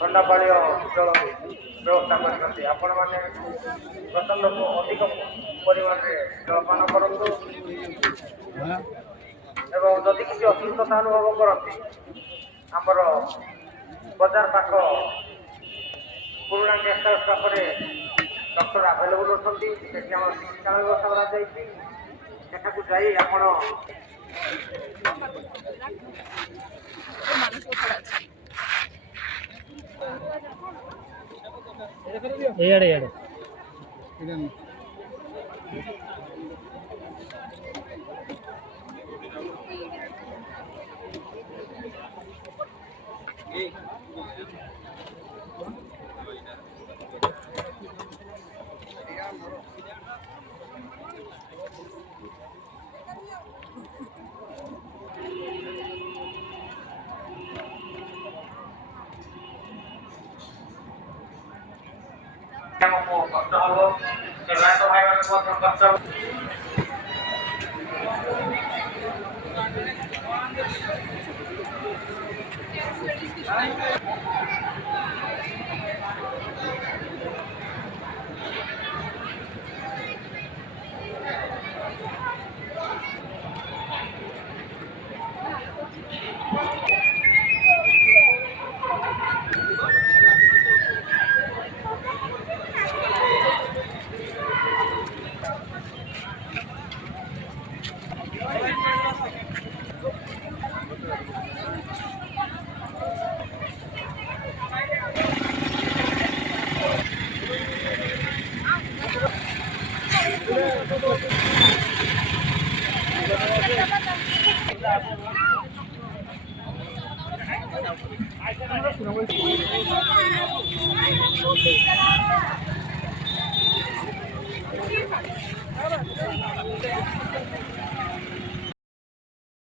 ଥଣ୍ଡା ପାନୀୟ ଜଳ ବ୍ୟବସ୍ଥା କରିଛନ୍ତି। ଆପଣମାନେ ପ୍ରଚଣ୍ଡ ଅଧିକ ପରିମାଣରେ ଜଳପାନ କରନ୍ତୁ ଏବଂ ଯଦି କିଛି ଅସୁସ୍ଥତା ଅନୁଭବ କରନ୍ତି ଆମର ବଜାର ପାଖ ପୁରୁଣା ଗେଷ୍ଟ ହାଉସ୍ ପାଖରେ ଡକ୍ଟର ଆଭେଲେବୁଲ୍ ଅଛନ୍ତି। ସେଠି ଆମର ଚିକିତ୍ସାଳୟ ବ୍ୟବସ୍ଥା କରାଯାଇଛି। ସେଠାକୁ ଯାଇ ଆପଣ ଏଇଆଡ଼େ ଏଇଆଡ଼େ ଆମକୁ କଷ୍ଟ ହବ, ସେମାନଙ୍କ ଭାଇମାନଙ୍କୁ ମଧ୍ୟ କଷ୍ଟ ହବ।